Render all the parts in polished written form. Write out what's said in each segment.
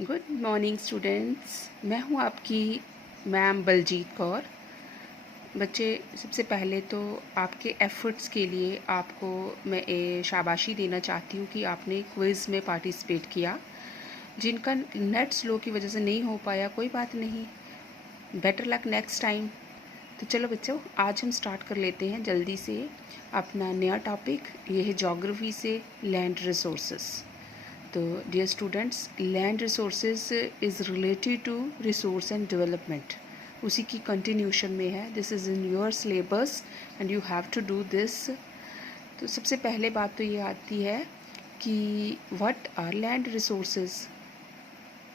Good morning students. मैं हूं आपकी मैम बलजीत कौर। बच्चे, सबसे पहले तो आपके एफ़र्ट्स के लिए आपको मैं शाबाशी देना चाहती हूं कि आपने क्विज़ में पार्टिसिपेट किया। जिनका नेट स्लो की वजह से नहीं हो पाया, कोई बात नहीं, बेटर लक नेक्स्ट टाइम। तो चलो बच्चों, आज हम स्टार्ट कर लेते हैं जल्दी से अपना नया टॉपिक। ये है ज्योग्राफी से लैंड रिसोर्सेस। तो dear students, land resources is related to resource and development, उसी की कंटिन्यूशन में है। This is in your syllabus and you have to do this. तो सबसे पहले बात तो ये आती है कि what are land resources.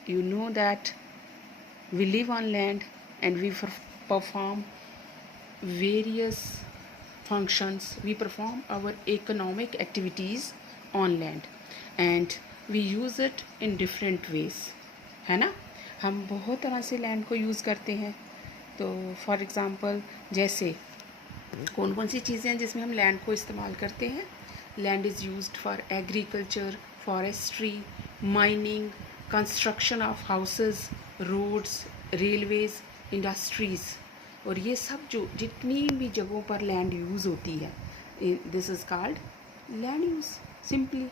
You know that we live on land and we perform various functions. We perform our economic activities on land and we use it in different ways, है ना। हम बहुत तरह से लैंड को use करते हैं। तो फॉर एग्ज़ाम्पल, जैसे कौन कौन सी चीज़ें हैं जिसमें हम लैंड को इस्तेमाल करते हैं। Land is used for agriculture, forestry, mining, construction of houses, roads, railways, industries. और ये सब जो जितनी भी जगहों पर लैंड यूज़ होती है, this is called land use. Simply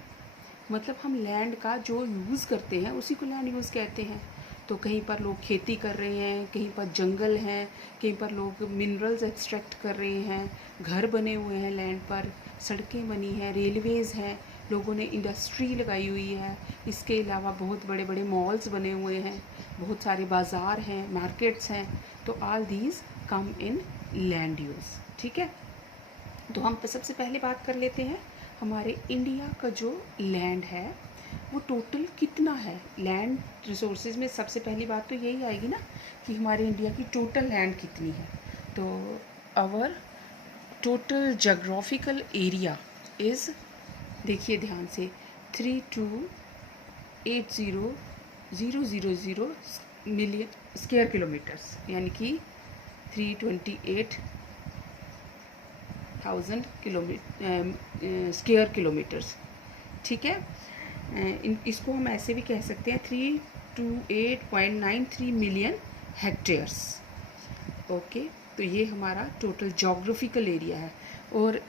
मतलब हम लैंड का जो यूज़ करते हैं उसी को लैंड यूज़ कहते हैं। तो कहीं पर लोग खेती कर रहे हैं, कहीं पर जंगल हैं, कहीं पर लोग मिनरल्स एक्सट्रैक्ट कर रहे हैं, घर बने हुए हैं लैंड पर, सड़कें बनी हैं, रेलवेज़ हैं, लोगों ने इंडस्ट्री लगाई हुई है। इसके अलावा बहुत बड़े बड़े मॉल्स बने हुए हैं, बहुत सारे बाज़ार हैं, मार्केट्स हैं। तो all these come in land use. ठीक है, तो हम सबसे पहले बात कर लेते हैं हमारे इंडिया का जो लैंड है वो टोटल कितना है। लैंड रिसोर्सेज में सबसे पहली बात तो यही आएगी ना कि हमारे इंडिया की टोटल लैंड कितनी है। तो our total geographical area is, देखिए ध्यान से, 3280,000 मिलियन स्क्वायर किलोमीटर्स, यानी कि 328,000 स्क्वायर किलोमीटर्स। ठीक है, इसको हम ऐसे भी कह सकते हैं 328.93 मिलियन हेक्टेयर्स। ओके, तो ये हमारा टोटल जोग्राफिकल एरिया है। और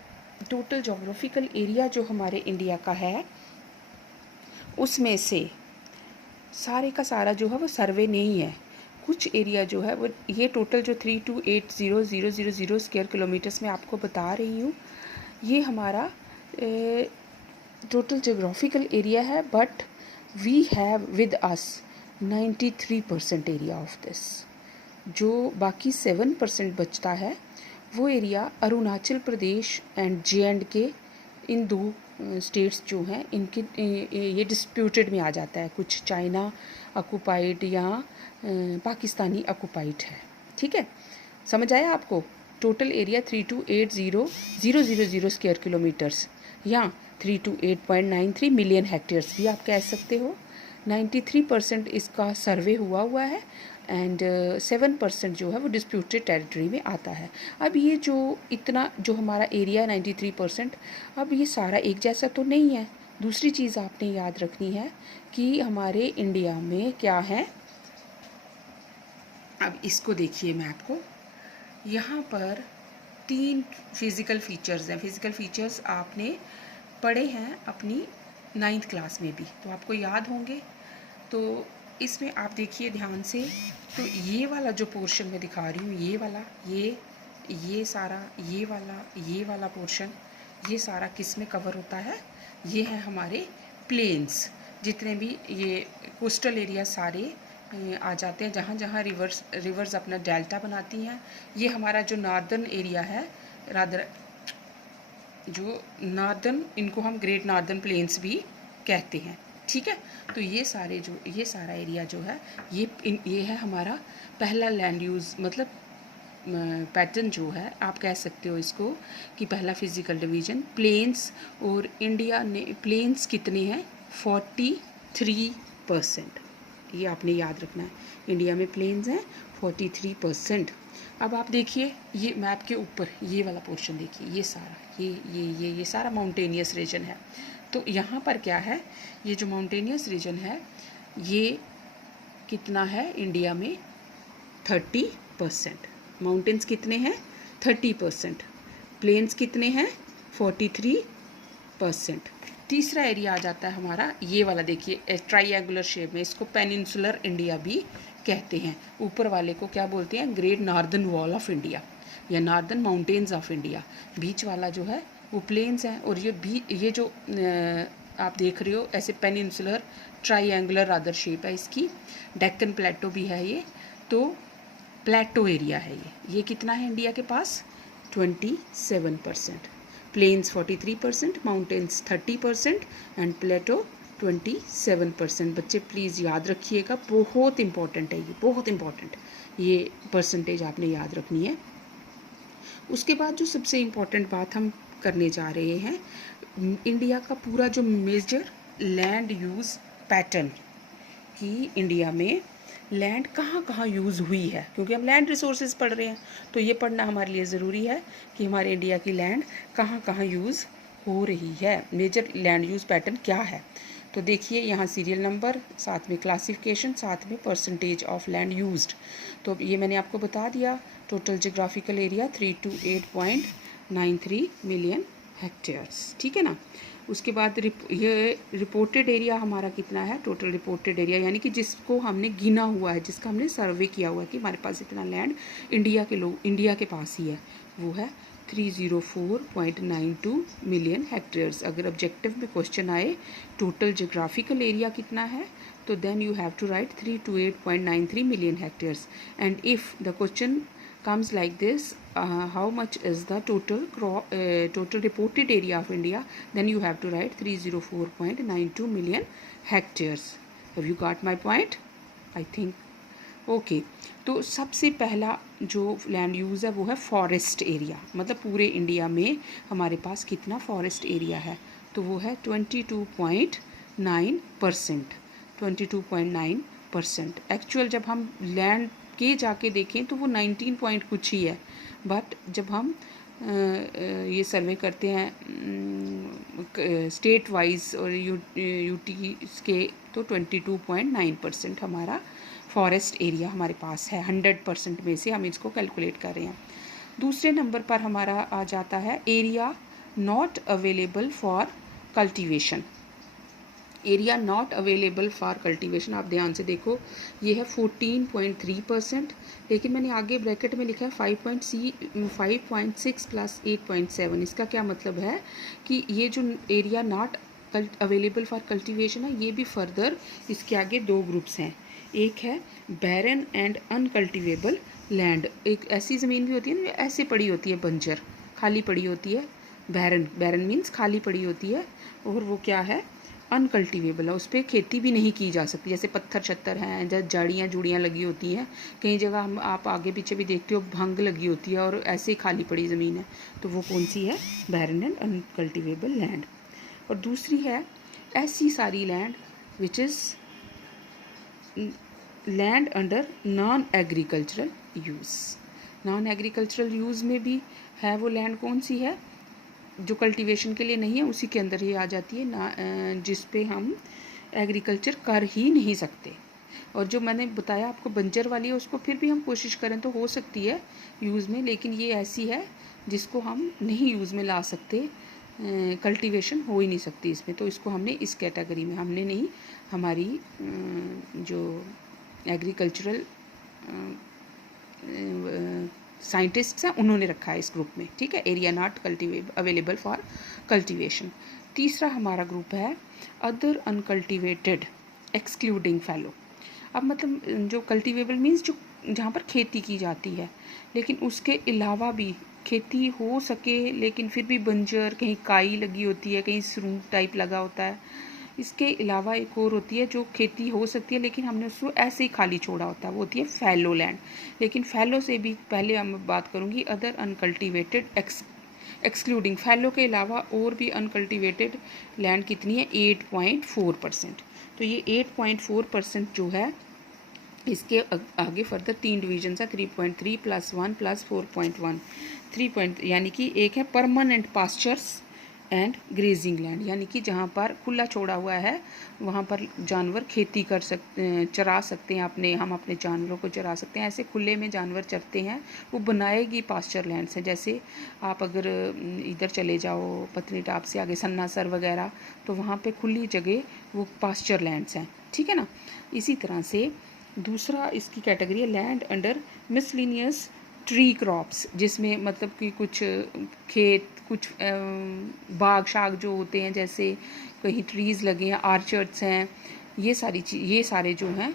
टोटल जोग्राफिकल एरिया जो हमारे इंडिया का है उसमें से सारे का सारा जो है वो सर्वे नहीं है। कुछ एरिया जो है वो, ये टोटल जो 328,000 स्क्वायर किलोमीटर्स में आपको बता रही हूँ, ये हमारा टोटल जोग्राफिकल एरिया है। But we have with us 93% area of this. जो बाकी 7% बचता है वो area Arunachal Pradesh and JNK, इन दो स्टेट्स जो हैं इनके ये डिस्प्यूटेड में आ जाता है। कुछ चाइना ऑक्युपाइड या पाकिस्तानी ऑक्युपाइड है। ठीक है, समझ आया आपको। टोटल एरिया 328,000 स्क्वायर किलोमीटर्स या 328.93 मिलियन हेक्टेयर्स भी आप कह सकते हो। 93% इसका सर्वे हुआ है एंड 7% जो है वो डिस्प्यूटेड टेरिटरी में आता है। अब ये जो इतना जो हमारा एरिया 93%, अब ये सारा एक जैसा तो नहीं है। दूसरी चीज़ आपने याद रखनी है कि हमारे इंडिया में क्या है। अब इसको देखिए मैप को, यहाँ पर 3 फिज़िकल फीचर्स हैं। फिज़िकल फीचर्स आपने पढ़े हैं अपनी 9th क्लास में भी, तो आपको याद होंगे। तो इसमें आप देखिए ध्यान से, तो ये वाला जो पोर्शन मैं दिखा रही हूँ, ये वाला, ये सारा, ये वाला पोर्शन, ये सारा किस में कवर होता है। ये है हमारे प्लेन्स। जितने भी ये कोस्टल एरिया सारे आ जाते हैं, जहाँ जहाँ रिवर्स अपना डेल्टा बनाती हैं। ये हमारा जो नॉर्दर्न एरिया है, रादर जो नॉर्दर्न, इनको हम ग्रेट नॉर्दर्न प्लेन्स भी कहते हैं। ठीक है, तो ये सारा एरिया जो है ये है हमारा पहला लैंड यूज़, मतलब पैटर्न जो है आप कह सकते हो इसको कि पहला फिज़िकल डिवीज़न प्लेन्स। और इंडिया ने प्लेन्स कितने हैं, 43%। ये आपने याद रखना है, इंडिया में प्लेन्स हैं 43%। अब आप देखिए ये मैप के ऊपर ये वाला पोर्शन देखिए, ये सारा ये सारा माउंटेनियस रीजन है। तो यहाँ पर क्या है, ये जो माउंटेनियस रीजन है ये कितना है इंडिया में? 30%। माउंटेन्स कितने हैं? 30%। प्लेन्स कितने हैं? 43%। तीसरा एरिया आ जाता है हमारा ये वाला, देखिए ट्राइएंगुलर शेप में, इसको पेनिनसुलर इंडिया भी कहते हैं। ऊपर वाले को क्या बोलते हैं? Great northern wall of India या नॉर्दर्न माउंटेन्स ऑफ इंडिया। बीच वाला जो है वो प्लेन्स हैं, और ये जो आप देख रहे हो ऐसे पेनिनसुलर ट्राइएंगुलर रादर शेप है इसकी। डेक्कन प्लेटो भी है ये, तो प्लेटो एरिया है ये कितना है इंडिया के पास? 27%। प्लेन्स 43%, माउंटेन्स 30% एंड प्लेटो 27%। बच्चे प्लीज़ याद रखिएगा, बहुत इंपॉर्टेंट है ये, बहुत इंपॉर्टेंट, ये परसेंटेज आपने याद रखनी है। उसके बाद जो सबसे इम्पॉर्टेंट बात हम करने जा रहे हैं, इंडिया का पूरा जो मेजर लैंड यूज़ पैटर्न कि इंडिया में लैंड कहाँ कहाँ यूज़ हुई है, क्योंकि हम लैंड रिसोर्सेज पढ़ रहे हैं तो ये पढ़ना हमारे लिए ज़रूरी है कि हमारे इंडिया की लैंड कहाँ कहाँ यूज़ हो रही है, मेजर लैंड यूज़ पैटर्न क्या है। तो देखिए यहाँ सीरियल नंबर, साथ में क्लासिफिकेशन, साथ में परसेंटेज ऑफ लैंड यूज्ड। तो ये मैंने आपको बता दिया। Total geographical area 328.93 million hectares, ठीक है ना। उसके बाद ये रिपोर्टेड एरिया हमारा कितना है? टोटल रिपोर्टेड एरिया यानी कि जिसको हमने गिना हुआ है, जिसका हमने सर्वे किया हुआ है कि हमारे पास इतना लैंड इंडिया के पास ही है, वो है 304.92 मिलियन हेक्टेयर्स। अगर ऑब्जेक्टिव में क्वेश्चन आए टोटल जियोग्राफिकल एरिया कितना है, तो then you have to write 328.93 million hectares. And if the question comes like this, how much is the total reported area of India, then you have to write 304.92 million hectares. Have you got my point? I think okay. तो सबसे पहला जो land use है वो है forest area, मतलब पूरे India में हमारे पास कितना फॉरेस्ट एरिया है, तो वो है 22.9%। 22.9%। एक्चुअल जब हम लैंड के जाके देखें तो वो 19 पॉइंट कुछ ही है, बट जब हम ये सर्वे करते हैं स्टेट वाइज और यूटी के, तो 22.9% हमारा फॉरेस्ट एरिया हमारे पास है। 100% में से हम इसको कैलकुलेट कर रहे हैं। दूसरे नंबर पर हमारा आ जाता है area not available for cultivation. Area not available for cultivation, आप ध्यान से देखो, ये है 14.3%, लेकिन मैंने आगे ब्रैकेट में लिखा है 5.6 प्लस 8.7। इसका क्या मतलब है कि ये जो area not available for cultivation है, ये भी फर्दर इसके आगे दो ग्रुप्स हैं। एक है बैरन एंड अनकल्टिवेबल लैंड। एक ऐसी ज़मीन भी होती है ना ऐसे पड़ी होती है, बंजर खाली पड़ी होती है। बैरन मीन्स खाली पड़ी होती है, और वो क्या है? अनकल्टिवेबल है, उस पर खेती भी नहीं की जा सकती। जैसे पत्थर छत्तर हैं, जहाँ झाड़ियाँ जुड़ियाँ लगी होती हैं, कई जगह हम आप आगे पीछे भी देखते हो भंग लगी होती है और ऐसे ही खाली पड़ी ज़मीन है, तो वो कौन सी है? बैरन एंड अनकल्टिवेबल लैंड। और दूसरी है ऐसी सारी land which is land under non agricultural use. Non agricultural use में भी है वो लैंड कौन सी है? जो कल्टीवेशन के लिए नहीं है, उसी के अंदर ही आ जाती है ना, जिस पे हम एग्रीकल्चर कर ही नहीं सकते। और जो मैंने बताया आपको बंजर वाली है, उसको फिर भी हम कोशिश करें तो हो सकती है यूज़ में, लेकिन ये ऐसी है जिसको हम नहीं यूज़ में ला सकते, कल्टीवेशन हो ही नहीं सकती इसमें, तो इसको हमने इस कैटेगरी में, हमने नहीं, हमारी जो एग्रीकल्चरल साइंटिस्ट्स हैं उन्होंने रखा है इस ग्रुप में, ठीक है। Area not available for cultivation. तीसरा हमारा ग्रुप है अदर अनकल्टिवेटेड एक्सक्लूडिंग फैलो। अब मतलब जो कल्टीवेबल मीन्स जो जहाँ पर खेती की जाती है, लेकिन उसके अलावा भी खेती हो सके, लेकिन फिर भी बंजर, कहीं काई लगी होती है, कहीं सरूं टाइप लगा होता है। इसके अलावा एक और होती है जो खेती हो सकती है लेकिन हमने उसको ऐसे ही खाली छोड़ा होता है, वो होती है फैलो लैंड। लेकिन फैलो से भी पहले हम बात करूँगी अदर अनकल्टिवेटेड एक्सक्लूडिंग। फैलो के अलावा और भी अनकल्टिवेटेड लैंड कितनी है? 8.4%। तो ये 8.4% जो है, इसके आगे फर्दर 3 डिवीजन है, 3.3 + 1 + 4.1। 3 यानी कि एक है permanent pastures and grazing land, यानी कि जहाँ पर खुला छोड़ा हुआ है वहाँ पर जानवर खेती कर सकते, चरा सकते हैं, हम अपने जानवरों को चरा सकते हैं। ऐसे खुले में जानवर चरते हैं, वो बनाएगी पास्चर लैंड्स हैं। जैसे आप अगर इधर चले जाओ पत्नीटाप से आगे सन्नासर वगैरह, तो वहाँ पे खुली जगह वो पास्चर लैंड्स हैं, ठीक है ना। इसी तरह से दूसरा इसकी कैटेगरी है land under miscellaneous tree crops, जिसमें मतलब कि कुछ खेत, कुछ बाग शाग जो होते हैं, जैसे कहीं ट्रीज़ लगे हैं, आर्चर्ड्स हैं, ये सारे जो हैं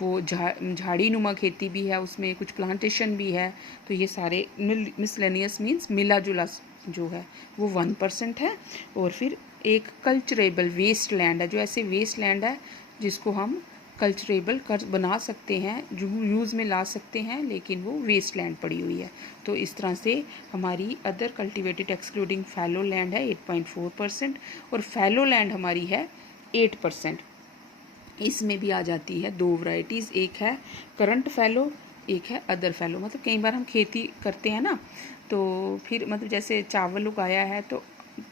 वो झाड़ी नुमा खेती भी है, उसमें कुछ प्लांटेशन भी है। तो ये सारे मिसलेनियस मीन्स मिला जुला जो है वो 1% है। और फिर एक कल्चरेबल वेस्ट लैंड है, जो ऐसे वेस्ट लैंड है जिसको हम कल्चरेबल कर बना सकते हैं, जो यूज़ में ला सकते हैं, लेकिन वो वेस्ट लैंड पड़ी हुई है। तो इस तरह से हमारी other cultivated excluding fallow land है 8.4%, और फैलो लैंड हमारी है 8%। इसमें भी आ जाती है 2 वैरायटीज़, एक है करंट फैलो, एक है अदर फैलो। मतलब कई बार हम खेती करते हैं ना, तो फिर मतलब जैसे चावल उगाया है तो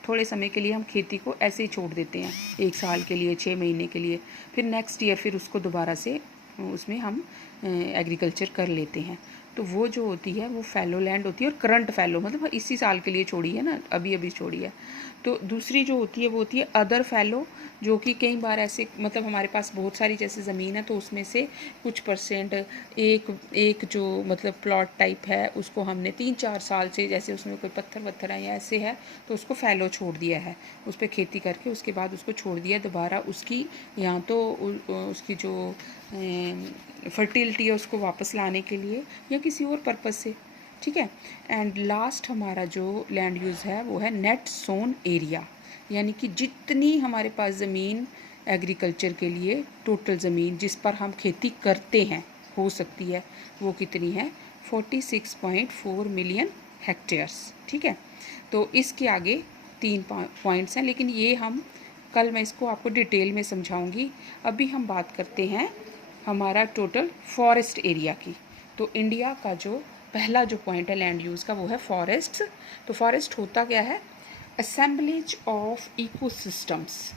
थोड़े समय के लिए हम खेती को ऐसे ही छोड़ देते हैं, 1 साल के लिए, 6 महीने के लिए, फिर नेक्स्ट ईयर फिर उसको दोबारा से उसमें हम एग्रीकल्चर कर लेते हैं। तो वो जो होती है वो फैलो लैंड होती है। और करंट फैलो मतलब इसी साल के लिए छोड़ी है ना, अभी अभी छोड़ी है। तो दूसरी जो होती है वो होती है अदर फैलो, जो कि कई बार ऐसे मतलब हमारे पास बहुत सारी जैसे ज़मीन है, तो उसमें से कुछ परसेंट एक जो मतलब प्लॉट टाइप है उसको हमने 3-4 साल से, जैसे उसमें कोई पत्थर वत्थर है या ऐसे है, तो उसको फैलो छोड़ दिया है, उस पर खेती करके उसके बाद उसको छोड़ दिया दोबारा, उसकी या तो उसकी जो फर्टिलिटी है उसको वापस लाने के लिए या किसी और पर्पज़ से, ठीक है। एंड लास्ट हमारा जो लैंड यूज़ है वो है नेट सोन एरिया, यानी कि जितनी हमारे पास ज़मीन एग्रीकल्चर के लिए टोटल ज़मीन जिस पर हम खेती करते हैं हो सकती है, वो कितनी है 46.4 मिलियन हेक्टेयर्स, ठीक है। तो इसके आगे 3 पॉइंट्स हैं, लेकिन ये हम कल मैं इसको आपको डिटेल में समझाऊंगी। अभी हम बात करते हैं हमारा टोटल फॉरेस्ट एरिया की। तो इंडिया का जो पहला जो पॉइंट है लैंड यूज़ का वो है फॉरेस्ट्स। तो फॉरेस्ट होता क्या है, assemblage of ecosystems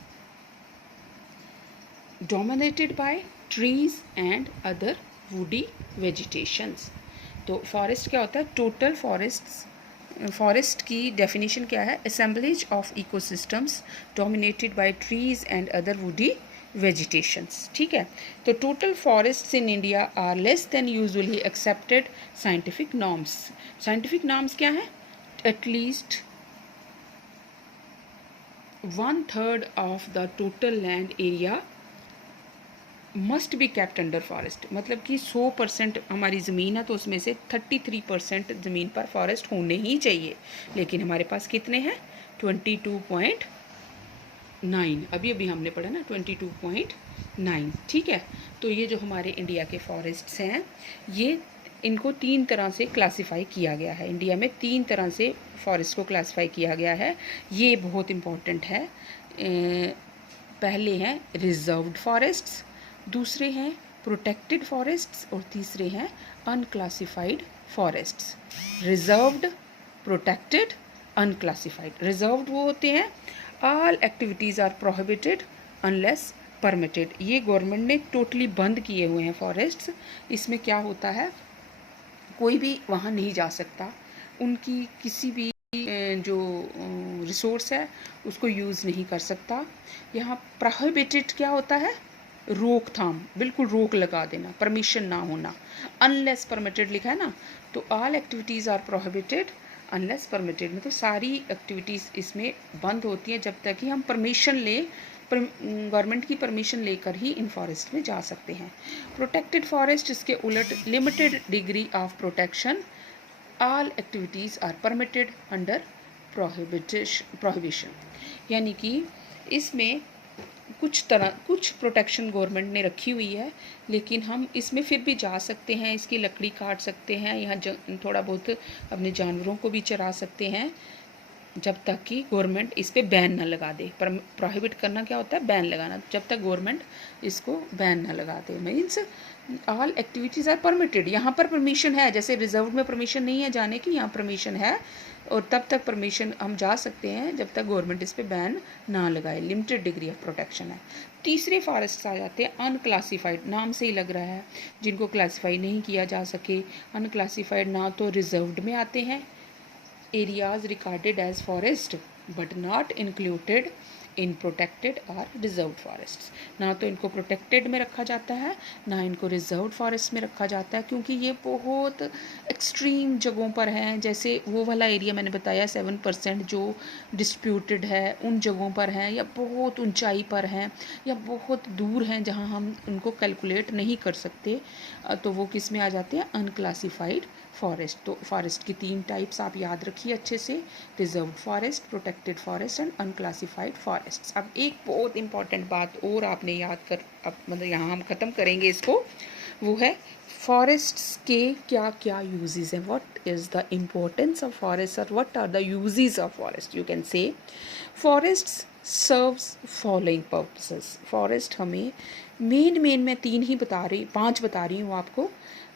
dominated by trees and other woody vegetations। तो फॉरेस्ट क्या होता है, टोटल फॉरेस्ट की डेफिनेशन क्या है, assemblage of ecosystems dominated by trees and other woody vegetations, ठीक है। तो total forests in India are less than usually accepted scientific norms. Scientific norms क्या है, at least 1/3 of the total land area must be kept under forest। मतलब कि 100% हमारी ज़मीन है तो उसमें से 33% ज़मीन पर फॉरेस्ट होने ही चाहिए, लेकिन हमारे पास कितने हैं 22.9, अभी अभी हमने पढ़ा ना 22.9, ठीक है। तो ये जो हमारे इंडिया के फॉरेस्ट्स हैं, ये इनको 3 तरह से क्लासिफाई किया गया है। इंडिया में 3 तरह से फॉरेस्ट को क्लासिफाई किया गया है, ये बहुत इम्पॉर्टेंट है। पहले हैं रिजर्व्ड फॉरेस्ट्स, दूसरे हैं प्रोटेक्टेड फॉरेस्ट्स, और तीसरे हैं unclassified forests. Reserved, protected, unclassified. Reserved वो होते हैं all activities are prohibited unless permitted. ये गवर्नमेंट ने टोटली बंद किए हुए हैं फॉरेस्ट्स। इसमें क्या होता है, कोई भी वहाँ नहीं जा सकता, उनकी किसी भी जो रिसोर्स है उसको यूज़ नहीं कर सकता। यहाँ प्रोहिबिटेड क्या होता है, रोकथाम, बिल्कुल रोक लगा देना, परमिशन ना होना। अनलेस परमिटेड लिखा है ना, तो all activities are prohibited unless permitted, मतलब सारी एक्टिविटीज़ इसमें बंद होती हैं जब तक कि हम परमिशन लें, गवर्नमेंट की परमिशन लेकर ही इन फॉरेस्ट में जा सकते हैं। प्रोटेक्टेड फॉरेस्ट इसके उलट limited degree of protection, all activities are permitted under prohibition, यानी कि इसमें कुछ प्रोटेक्शन गवर्नमेंट ने रखी हुई है, लेकिन हम इसमें फिर भी जा सकते हैं, इसकी लकड़ी काट सकते हैं, यहाँ थोड़ा बहुत अपने जानवरों को भी चरा सकते हैं, जब तक कि गवर्नमेंट इस पे बैन ना लगा दे। पर प्रोहिबिट करना क्या होता है? बैन लगाना। जब तक गवर्नमेंट इसको बैन ना लगा दे, means all activities are permitted. यहाँ पर परमिशन है, जैसे रिजर्व में परमिशन नहीं है जाने की, यहाँ परमिशन है, और तब तक परमिशन हम जा सकते हैं जब तक गवर्नमेंट इस पर बैन ना लगाए। लिमिटेड डिग्री ऑफ प्रोटेक्शन है। तीसरे फॉरेस्ट आ जाते हैं अनक्लासिफाइड। नाम से ही लग रहा है, जिनको क्लासीफाई नहीं किया जा सके। अनक्लासिफाइड ना तो रिजर्व्ड में आते हैं, areas regarded as forest but not included in protected or reserved forests। ना तो इनको प्रोटेक्टेड में रखा जाता है, ना इनको रिजर्व्ड फॉरेस्ट में रखा जाता है, क्योंकि ये बहुत एक्सट्रीम जगहों पर हैं। जैसे वो वाला एरिया मैंने बताया 7% जो डिस्प्यूटेड है, उन जगहों पर हैं, या बहुत ऊंचाई पर हैं, या बहुत दूर हैं जहां हम उनको कैलकुलेट नहीं कर सकते, तो वो किस में आ जाते हैं? Unclassified forest. तो फॉरेस्ट की 3 टाइप्स आप याद रखिए अच्छे से, reserved forest, protected forest and unclassified forest. अब एक बहुत इंपॉर्टेंट बात और आपने याद कर, अब मतलब यहाँ हम ख़त्म करेंगे इसको, वो है फॉरेस्ट्स के क्या क्या यूजेस हैं। What is the importance of forest और what are the uses of forest. You can say forests serves following purposes. Forest हमें मेन मैं 3 ही बता रही, 5 बता रही हूँ आपको।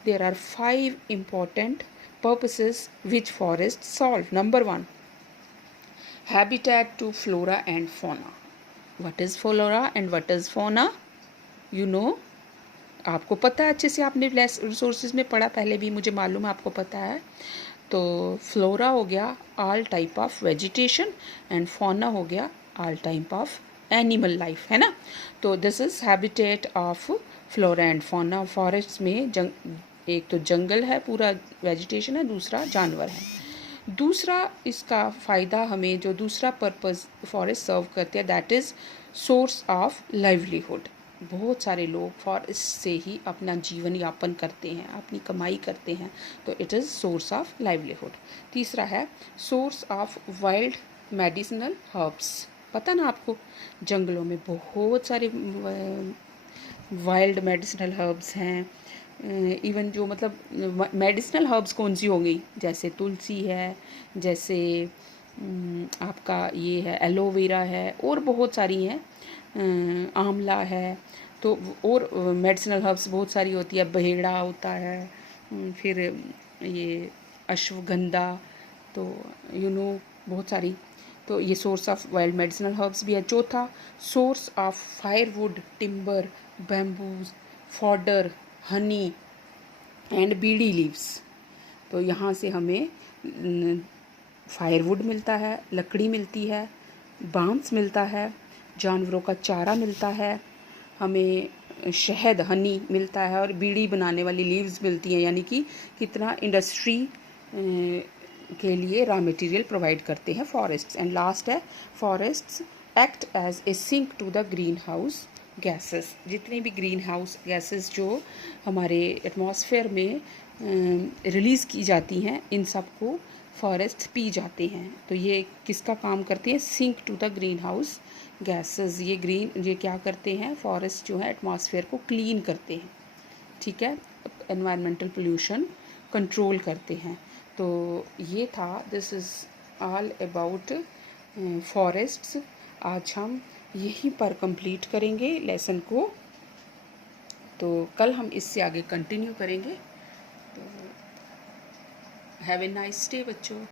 There are 5 important purposes which forests solve. Number 1, habitat to flora and fauna. What is flora and what is fauna? You know, आपको पता है अच्छे से, आपने रिसोर्सेज में पढ़ा पहले भी, मुझे मालूम है आपको पता है। तो फ्लोरा हो गया all type of vegetation, and fauna हो गया all type of animal life, है ना। तो this is habitat of flora and fauna. Forest में एक तो जंगल है, पूरा वेजिटेशन है, दूसरा जानवर है। दूसरा इसका फ़ायदा हमें, जो दूसरा पर्पज़ फॉरेस्ट सर्व करते हैं, that is source of livelihood. बहुत सारे लोग फॉरेस्ट से ही अपना जीवन यापन करते हैं, अपनी कमाई करते हैं, तो it is source of livelihood. तीसरा है source of wild medicinal herbs. पता ना आपको, जंगलों में बहुत सारे वाइल्ड मेडिसिनल हर्ब्स हैं। इवन जो मतलब मेडिसिनल हर्ब्स कौन सी होंगी, जैसे तुलसी है, जैसे आपका ये है एलोवेरा है, और बहुत सारी हैं, आंवला है। तो और मेडिसिनल हर्ब्स बहुत सारी होती है, बहेड़ा होता है, फिर ये अश्वगंधा, तो बहुत सारी। तो ये source of wild medicinal herbs भी है। चौथा, source of firewood, timber, bamboos, fodder, honey and bidi leaves. तो यहाँ से हमें फायरवुड मिलता है, लकड़ी मिलती है, बांस मिलता है, जानवरों का चारा मिलता है, हमें शहद, हनी मिलता है, और बीड़ी बनाने वाली लीव्स मिलती हैं। यानी कि कितना इंडस्ट्री के लिए रॉ मटेरियल प्रोवाइड करते हैं फॉरेस्ट्स। एंड लास्ट है, forests act as a sink to the green house gases. जितने भी ग्रीन हाउस गैसेस जो हमारे एटमॉस्फेयर में रिलीज़ की जाती हैं, इन सब को फॉरेस्ट पी जाते हैं। तो ये किसका काम करते हैं? Sink to the green house gases. ये क्या करते हैं? फॉरेस्ट जो है एटमॉस्फेयर को क्लीन करते हैं, ठीक है, एनवायरमेंटल पोल्यूशन कंट्रोल करते हैं। तो ये था, this is all about forests. आज हम यहीं पर कंप्लीट करेंगे लेसन को, तो कल हम इससे आगे कंटिन्यू करेंगे। तो हैव ए नाइस डे बच्चों।